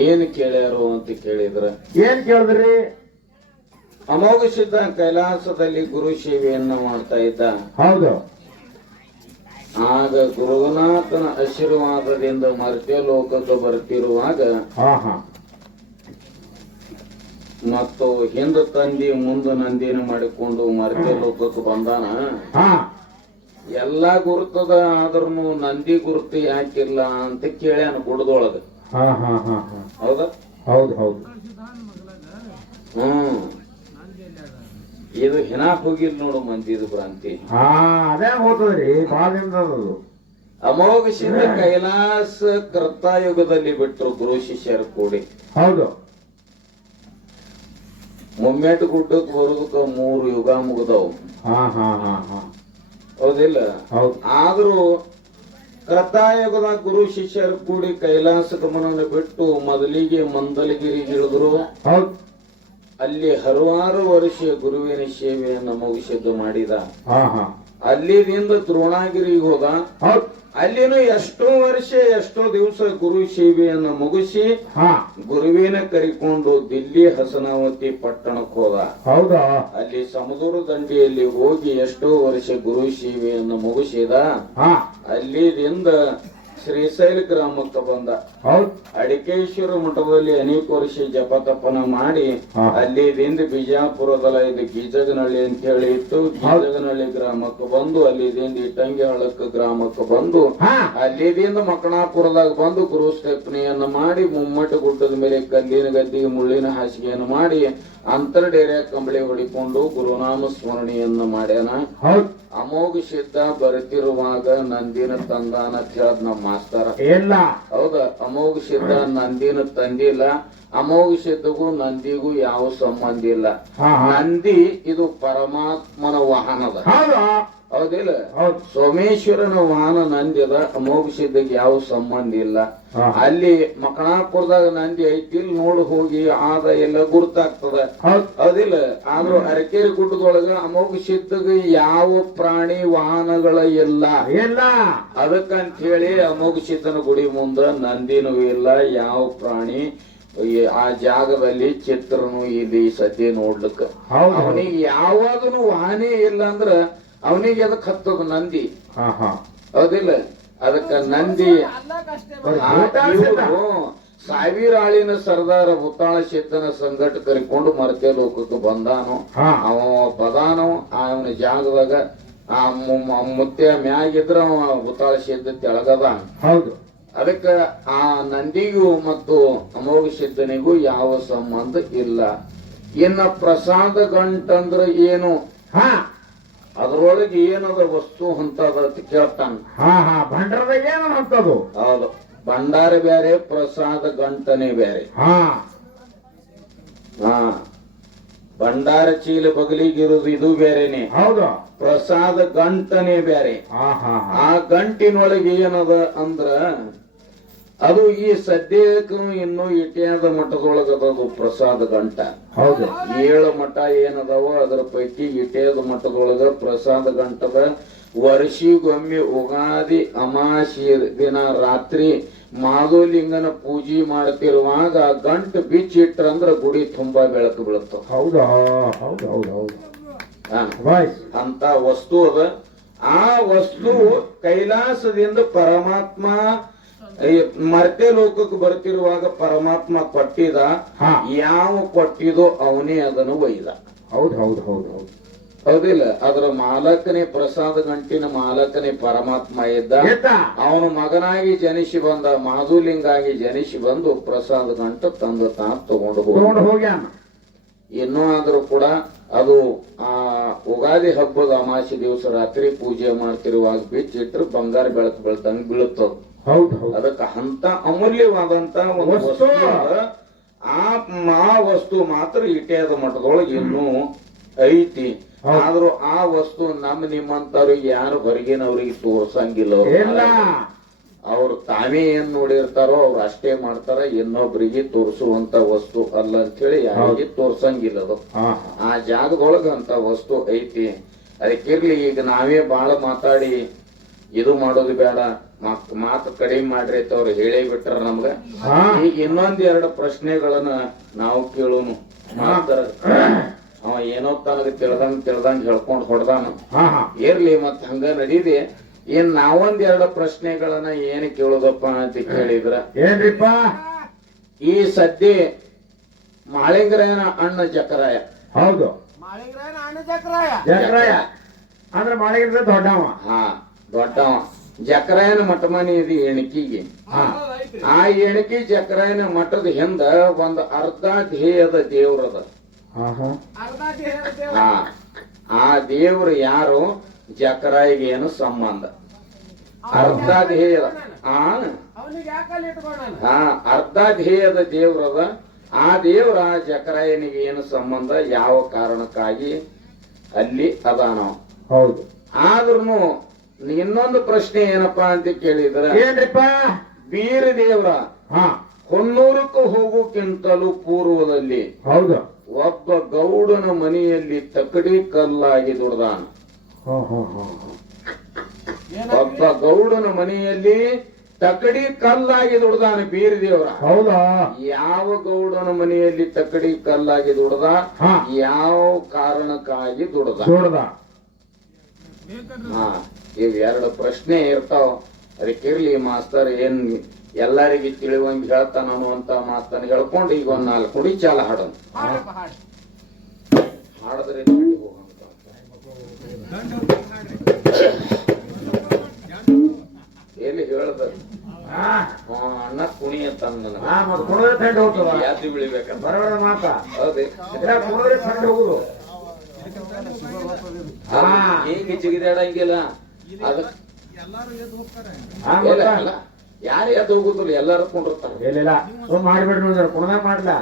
ಏನ್ ಕೇಳ್ಯಾರು ಅಂತ ಕೇಳಿದ್ರ? ಏನ್ ಕೇಳಿದ್ರಿ? ಅಮೋಘ ಸಿದ್ಧ ಕೈಲಾಸದಲ್ಲಿ ಗುರು ಸೇವೆಯನ್ನ ಮಾಡ್ತಾ ಇದ್ದ. ಹೌದು. ಆಗ ಗುರುನಾಥನ ಆಶೀರ್ವಾದದಿಂದ ಮರ್ತ್ಯ ಲೋಕಕ್ಕೆ ಬರ್ತಿರುವಾಗ ಮತ್ತು ಹಿಂದ ತಂದಿ ಮುಂದೆ ನಂದಿನ ಮಾಡಿಕೊಂಡು ಮರ್ತ್ಯ ಲೋಕಕ್ಕೆ ಬಂದಾನ? ಎಲ್ಲಾ ಗುರುತದ ಆದ್ರೂ ನಂದಿ ಗುರುತು ಯಾಕಿಲ್ಲ ಅಂತ ಕೇಳ್ಯಾನ ಗುಡದೊಳಗ. ಹಾ ಹಾ ಹಾ ಹಾ. ಹೌದಾ? ಹೌದು ಹೌದು. ಹ್ಮ್. ಇದು ಹಿನಾ ಹೋಗಿಲ್ ನೋಡು ಮಂದಿದು ಭ್ರಾಂತಿ. ಹಾ ಅದೇ ಹೋಗ್ತದ್ರಿ ಅಮೋಘ ಸಿದ್ಧ ಕೈಲಾಸ ಕೃತಾಯುಗದಲ್ಲಿ ಬಿಟ್ರು ಗುರು ಶಿಷ್ಯರು ಕೂಡಿ. ಹೌದು. ಮುಮ್ಮೆಟ್ ಗುಡ್ಡಕ್ಕೆ ಬರೋದಕ್ಕ ಮೂರು ಯುಗ ಮುಗಿದವು. ಹಾ ಹಾ ಹಾ ಹಾ. ಹೌದಿಲ್ಲ? ಹೌದು. ಆದ್ರೂ ಕೃತಾಯುಗದ ಗುರು ಶಿಷ್ಯರು ಕೂಡಿ ಕೈಲಾಸ ಗಮನವನ್ನು ಬಿಟ್ಟು ಮೊದಲಿಗೆ ಮಂದಲಗಿರಿ ಇಳಿದ್ರು ಹೌದು. ಅಲ್ಲಿ ಹಲವಾರು ವರ್ಷ ಗುರುವಿನ ಸೇವೆಯನ್ನು ಮುಗಿಸಿದ್ದು ಮಾಡಿದ. ಅಲ್ಲಿದಿಂದ ದ್ರೋಣಾಗಿರಿಗೆ ಹೋದ. ಅಲ್ಲಿನೂ ಎಷ್ಟೋ ವರ್ಷ ಎಷ್ಟೋ ದಿವಸ ಗುರು ಸೇವೆಯನ್ನು ಮುಗಿಸಿ ಗುರುವಿನ ಕರಿಕೊಂಡು ದಿಲ್ಲಿ ಹಸನಾವತಿ ಪಟ್ಟಣಕ್ಕೆ ಹೋದ. ಹೌದಾ? ಅಲ್ಲಿ ಸಮುದ್ರ ದಂಡೆಯಲ್ಲಿ ಹೋಗಿ ಎಷ್ಟೋ ವರ್ಷ ಗುರು ಸೇವೆಯನ್ನು ಮುಗಿಸಿದ. ಅಲ್ಲಿದಿಂದ ಶ್ರೀಶೈಲ ಗ್ರಾಮಕ್ಕೆ ಬಂದ. ಹೌದು. ಅಡಿಕೇಶ್ವರ ಮಠದಲ್ಲಿ ಅನೇಕ ವರ್ಷ ಜಪ ತಪನ ಮಾಡಿ ಅಲ್ಲಿ ಅಲ್ಲಿದಿಂದ ಬಿಜಾಪುರದಲ್ಲ ಇದು ಗೀಜಗನಹಳ್ಳಿ ಅಂತ ಹೇಳಿ ಇತ್ತು ಗೀಜಗನಹಳ್ಳಿ ಗ್ರಾಮಕ್ಕೆ ಬಂದು ಅಲ್ಲಿದಿಂದ ಇಟ್ಟಂಗಿ ಹಳ್ಳಕ್ಕ ಗ್ರಾಮಕ್ಕೆ ಬಂದು ಅಲ್ಲಿದಿಂದ ಮಕ್ಕಣಾಪುರದಾಗ ಬಂದು ಗುರು ಸ್ಥಾಪನೆಯನ್ನ ಮಾಡಿ ಮುಮ್ಮಟ ಗುಡ್ಡದ ಮೇಲೆ ಕಲ್ಲಿನ ಗದ್ದಿಗೆ ಮುಳ್ಳಿನ ಹಾಸಿಗೆಯನ್ನು ಮಾಡಿ ಅಂತರ್ ಡೇರೆ ಕಂಬಳಿ ಹೊಡಿಕೊಂಡು ಗುರುನಾಮ ಸ್ಮರಣೆಯನ್ನ ಮಾಡ್ಯಾನ. ಹೌದು. ಅಮೋಘ ಸಿದ್ಧ ಬರೆತಿರುವಾಗ ನಂದಿನ ತಂದಾನ ಅಂತ ಹೇಳದ್ ನಮ್ಮ ಮಾಸ್ತರ. ಇಲ್ಲ. ಹೌದ ಅಮೋಘ ಸಿದ್ಧ ನಂದಿನ ತಂದಿಲ್ಲ ಅಮೋಘ ಸಿದ್ಧಗೂ ನಂದಿಗೂ ಯಾವ ಸಂಬಂಧ ಇಲ್ಲ. ನಂದಿ ಇದು ಪರಮಾತ್ಮನ ವಾಹನದ ಹೌದಿಲ್ಲ? ಹೌದು. ಸೋಮೇಶ್ವರನ ವಾಹನ ನಂದಿ ಅದ ಅಮೋಘ ಸಿದ್ಧಗೆ ಯಾವ ಸಂಬಂಧ ಇಲ್ಲ. ಅಲ್ಲಿ ಮಕಣಾಪುರದಾಗ ನಂದಿ ಐತಿ ಇಲ್ಲಿ ನೋಡು ಹೋಗಿ ಆದ ಎಲ್ಲ ಗುರ್ತಾಗ್ತದ. ಹೌದು. ಹೌದಿಲ್ಲ? ಆದ್ರೂ ಅರಕೇರಿ ಗುಡ್ಡದೊಳಗ ಅಮೋಘ ಸಿದ್ಧಗ ಯಾವ ಪ್ರಾಣಿ ವಾಹನಗಳ ಇಲ್ಲ. ಇಲ್ಲ. ಅದಕ್ಕಂತ ಹೇಳಿ ಅಮೋಘ ಸಿದ್ಧನ ಗುಡಿ ಮುಂದ ನಂದಿನೂ ಇಲ್ಲ ಯಾವ ಪ್ರಾಣಿ ಆ ಜಾಗದಲ್ಲಿ ಚಿತ್ರನು ಇಲ್ಲಿ ಸದ್ಯ ನೋಡ್ಲಿಕ್ಕೆ. ಅವನಿಗೆ ಯಾವಾಗನು ವಾಹನೇ ಇಲ್ಲ ಅಂದ್ರ ಅವನಿಗೆ ಅದಕ್ಕೆ ಹತ್ತದ ನಂದಿ. ಹಾ ಹಾ. ಹೌದಿಲ್ಲ? ಅದಕ್ಕ ನಂದಿ ಬರೀ ಆ ಭೂತಾಳ ಸಿದ್ಧ. ಇವ್ರು ಸಾವಿರ ಆಳಿನ ಸರ್ದಾರ ಭೂತಾಳ ಶೇತನ ಸಂಘಟ ಕರಿಕೊಂಡು ಮರತೆ ಲೋಕಕ್ಕೆ ಬಂದಾನು. ಅವ ಬದಾನು ಅವನ ಜಾಗದಾಗ ಆ ಮುತ್ತೆ ಮ್ಯಾಗಿದ್ರ ಅವ ಭೂತಾಳ ಶೇತ ತೆಳಗದ ಹೌದು. ಅದಕ್ಕ ಆ ನಂದಿಗೂ ಮತ್ತು ಅಮೋಘ ಸಿದ್ಧನಿಗೂ ಯಾವ ಸಂಬಂಧ ಇಲ್ಲ. ಇನ್ನ ಪ್ರಸಾದ ಗಂಟಂದ್ರ ಏನು? ಹಾ. ಅದ್ರೊಳಗೆ ಏನದ ವಸ್ತು ಅಂತದ ಅಂತ ಕೇಳ್ತಾನ. ಹಾ ಹಾ ಭಂಡರದಾಗ ಏನು ಅಂತದು ಹೌದು. ಭಂಡಾರ ಬೇರೆ ಪ್ರಸಾದ ಗಂಟನೆ ಬೇರೆ. ಹಾ. ಹಾ. ಭಂಡಾರ ಚೀಲ ಬಗಲಿಗಿರೋದು ಇದು ಬೇರೆನೆ. ಹೌದು. ಪ್ರಸಾದ ಗಂಟನೆ ಬೇರೆ. ಆ ಗಂಟಿನೊಳಗೆ ಏನದ ಅಂದ್ರ ಅದು ಈ ಸದ್ಯಕ್ಕೂ ಇನ್ನು ಇಟಿಯಾದ ಮಠದೊಳಗದದು ಪ್ರಸಾದ ಗಂಟ. ಹೌದು. ಏಳು ಮಠ ಏನದಾವೋ ಅದರ ಪೈಕಿ ಇಟಿಯಾದ ಮಠದೊಳಗ ಪ್ರಸಾದ ಗಂಟದ ವರ್ಷಿಗೊಮ್ಮೆ ಉಗಾದಿ ಅಮಾಸಿ ದಿನ ರಾತ್ರಿ ಮಾಧುಲಿಂಗನ ಪೂಜೆ ಮಾಡ್ತಿರುವಾಗ ಗಂಟು ಬಿಚ್ಚಿಟ್ರಂದ್ರ ಗುಡಿ ತುಂಬಾ ಬೆಳಕು ಬೀಳುತ್ತ. ಹೌದಾ? ಹೌದು ಹೌದು ಹೌದು. ಅಂತ ವಸ್ತು ಅದ. ಆ ವಸ್ತು ಕೈಲಾಸದಿಂದ ಪರಮಾತ್ಮ ಈ ಮರ್ತ್ಯ ಲೋಕಕ್ಕೆ ಬರ್ತಿರುವಾಗ ಪರಮಾತ್ಮ ಕೊಟ್ಟಿದ. ಯಾವ ಕೊಟ್ಟಿದೋ ಅವನೇ ಅದನ್ನು ಒಯ್ದ. ಹೌದು ಹೌದು ಹೌದು ಹೌದು. ಹೌದಿಲ್ಲ? ಅದರ ಮಾಲಕನೇ ಪ್ರಸಾದ ಗಂಟಿನ ಮಾಲಕನೇ ಪರಮಾತ್ಮ ಇದ್ದ. ಅವನು ಮಗನಾಗಿ ಜನಿಸಿ ಬಂದ ಮಾಧುಲಿಂಗಾಗಿ ಜನಿಸಿ ಬಂದು ಪ್ರಸಾದ ಗಂಟ ತಂದ ತಾನ ತಗೊಂಡು ಹೋಗ್ಯಾನ. ಇನ್ನೂ ಆದರೂ ಕೂಡ ಅದು ಆ ಉಗಾದಿ ಹಬ್ಬದ ಅಮಾಸಿ ದಿವಸ ರಾತ್ರಿ ಪೂಜೆ ಮಾಡ್ತಿರುವಾಗ ಬಿಚ್ಚಿಟ್ರೆ ಬಂಗಾರ ಬೆಳಕು ಬೆಳ್ದಂಗ್ ಬೀಳುತ್ತದ. ಅದಕ್ಕ ಅಂತ ಅಮೂಲ್ಯವಾದಂತ ಒಂದು ವಸ್ತು. ಆ ಮಾ ವಸ್ತು ಮಾತ್ರ ಇಟಿಯಾದ ಮಠದೊಳಗೆ ಇನ್ನೂ ಐತಿ. ಆದ್ರೂ ಆ ವಸ್ತು ನಮ್ಮ ನಿಮ್ಮಂತವ್ರಿಗೆ ಯಾರು ಹೊರಗಿನವ್ರಿಗೆ ತೋರ್ಸಂಗಿಲ್ಲ ಅವ್ರು. ತಾವೇ ಏನ್ ನೋಡಿರ್ತಾರೋ ಅವ್ರು ಅಷ್ಟೇ ಮಾಡ್ತಾರ ಇನ್ನೊಬ್ರಿಗೆ ತೋರಿಸುವಂತ ವಸ್ತು ಅಲ್ಲ ಅಂತ ಹೇಳಿ ಯಾರಿಗೆ ತೋರ್ಸಂಗಿಲ್ಲ ಅದು. ಆ ಜಾಗದೊಳಗ ಅಂತ ವಸ್ತು ಐತಿ. ಅದಕ್ಕಿರ್ಲಿ ಈಗ ನಾವೇ ಬಾಳ ಮಾತಾಡಿ ಇದು ಮಾಡೋದು ಬೇಡ ಮಾತ್- ಕಡಿಮೆ ಮಾಡ್ರಿ ಅಂತ ಅವ್ರು ಹೇಳೇ ಬಿಟ್ರ ನಮ್ಗ. ಈಗ ಇನ್ನೊಂದ್ ಎರಡು ಪ್ರಶ್ನೆಗಳನ್ನ ನಾವು ಕೇಳೋನು. ಅವ ಏನೋ ತನಗ ತಿಳ್ದಂಗ್ ತಿಳ್ದಂಗ್ ಹೇಳ್ಕೊಂಡ್ ಹೊಡ್ದಾನ. ಇರ್ಲಿ ಮತ್ ಹಂಗ ನಡೀದೆ ಏನ್ ನಾವೊಂದ್ ಎರಡು ಪ್ರಶ್ನೆಗಳನ್ನ ಏನ್ ಕೇಳೋದಪ್ಪ ಅಂತ ಕೇಳಿದ್ರ? ಏನ್ರಿಪ್ಪ? ಈ ಸದ್ಯ ಮಾಳಿಂಗರಾಯನ ಅಣ್ಣ ಚಕ್ರಾಯ ಹೌದು. ಮಾಳಿಂಗ್ರಾಯನ ಅಣ್ಣ ಚಕ್ರಾಯ ಚಕ್ರಾಯ ಅಂದ್ರೆ ಮಾಡಿದ್ರೆ ದೊಡ್ಡವ. ಹಾ ದೊಡ್ಡವ. ಜಕ್ರಾಯನ ಮಠಮನಿ ಇದು ಎಣಕಿಗೆ ಹಾ. ಆ ಎಣಕಿ ಜಕ್ರಾಯನ ಮಠದ ಹಿಂದ ಒಂದು ಅರ್ಧ ಧ್ಯೇಯದ ದೇವ್ರದ. ಆ ದೇವ್ರು ಯಾರು? ಜಕರಾಯಿಗೆ ಏನು ಸಂಬಂಧ ಅರ್ಧ ಧ್ಯೇಯದ ಆ ಅವನಿಗೆ ಯಾಕಲ್ಲಿ ಇಟ್ಕೊಂಡಾನ ಹಾ ಅರ್ಧ ಧ್ಯೇಯದ ದೇವ್ರದ ಆ ದೇವ್ರ ಜಕರಾಯನಿಗೆ ಏನು ಸಂಬಂಧ? ಯಾವ ಕಾರಣಕ್ಕಾಗಿ? ಅಲ್ಲಿ ಅದಾನ ಹೌದು. ಆದ್ರೂ ಇನ್ನೊಂದು ಪ್ರಶ್ನೆ ಏನಪ್ಪಾ ಅಂತ ಕೇಳಿದ್ರ ಏನ್ರಿಪ್ಪ? ಬೀರ ದೇವ್ರ ಹಾ. ಹೊನ್ನೂರಕ್ಕೂ ಹೋಗೋಕ್ಕಿಂತಲೂ ಪೂರ್ವದಲ್ಲಿ ಹೌದು. ಒಬ್ಬ ಗೌಡನ ಮನೆಯಲ್ಲಿ ತಕಡಿ ಕಲ್ಲಾಗಿ ದುಡ್ದಾನ. ಒಬ್ಬ ಗೌಡನ ಮನೆಯಲ್ಲಿ ತಕ್ಕಡಿ ಕಲ್ಲಾಗಿ ದುಡ್ದಾನೆ ಬೀರದೇವ್ರ. ಹೌದಾ? ಯಾವ ಗೌಡನ ಮನೆಯಲ್ಲಿ ತಕ್ಕಡಿ ಕಲ್ಲಾಗಿ ದುಡ್ದ? ಯಾವ ಕಾರಣಕ್ಕಾಗಿ ದುಡ್ದ? ದುಡ್ದ. ಹಾ ಇವೆರಡು ಎರಡು ಪ್ರಶ್ನೆ ಇರ್ತಾವ. ಅದಕ್ಕಿರ್ಲಿ ಮಾಸ್ತರ್ ಏನ್ ಎಲ್ಲರಿಗೆ ತಿಳಿವಂಗ್ ಹೇಳ್ತಾನ ಅಂತ ಮಾಸ್ತನ್ ಹೇಳ್ಕೊಂಡು ಈಗ ಒಂದ್ ನಾಲ್ಕು ಕುಡಿ ಚಾಲ ಹಾಡೋಣ. ಹಾಡಿದ್ರೆ ಹೋಗಂತ ಎಲ್ಲಿ ಹೇಳ್ದ? ಹಾ. ಅಣ್ಣ ಕುಣಿ ಅಂತ ಅಂದ ಯಾತಿ ಬೆಳಿಬೇಕಂತ. ಬರೋಣ ಮಾತ. ಹೌದೇ. ಕುಡಿದ್ರೆ ಹೋಗುದು. ಹೇಗೆ ಜಿಗಿದಾಡಂಗಿಲ್ಲ ಅದ ಯಾರು ಎದ್ದು ಹೋಗುದಿಲ್ಲ ಎಲ್ಲಾರು ಕೊಂಡಿರ್ತಾರ. ಮಾಡ್ಬೇಡ ಮಾಡ್ಬಿಡ್ರಿ ಕುಣದ ಮಾಡ್ಲಾ?